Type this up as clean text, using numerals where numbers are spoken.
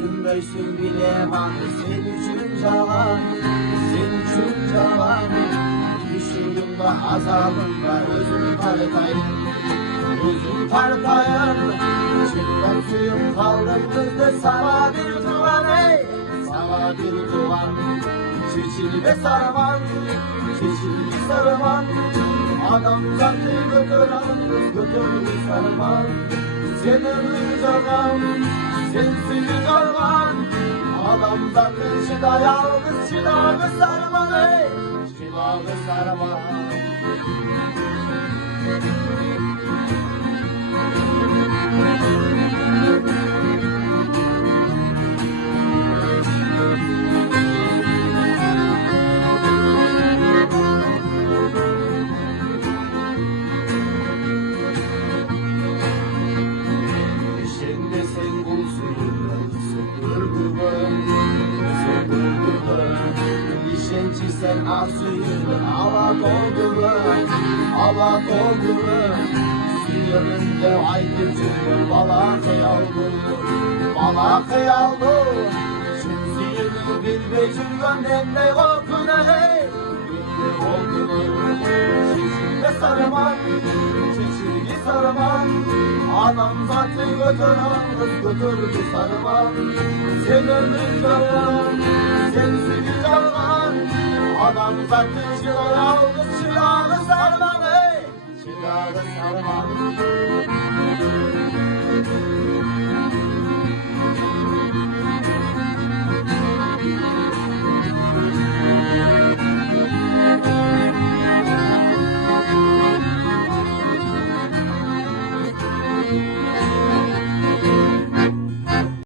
Düşünmüşsün bile var sen üçün cavan, sen üçün cavan. Düşündüm de azabında özümü tartayım, özüm tartayım. Çıkmam suyum kaldım kızdı sana bir duvan ey, sana bir duvan. Çeçil ve sarman, çeçil ve sarman. Adam zaten götüren kız götürür sarman. Sen öleceğim, sensiz kalmam. Adam zaten çıda yalnız çıdağı sarman ey, çıdağı sarman. Sen asıyı hava doldu mu, hava doldu mu? Suyununda aydınca bala kıyaldı, bala kıyaldı. Şimdi suyunu bilmeyeceğim nemle okuna hey, nemle okuna. Çeşilde sarman, çeşilde sarman. Adam zaten götüren kız götürdü sarman. Sen ömür kalan, sensiz kalan. Adam zaten çırağı aldı, çırağı sarman ey, çırağı sarman.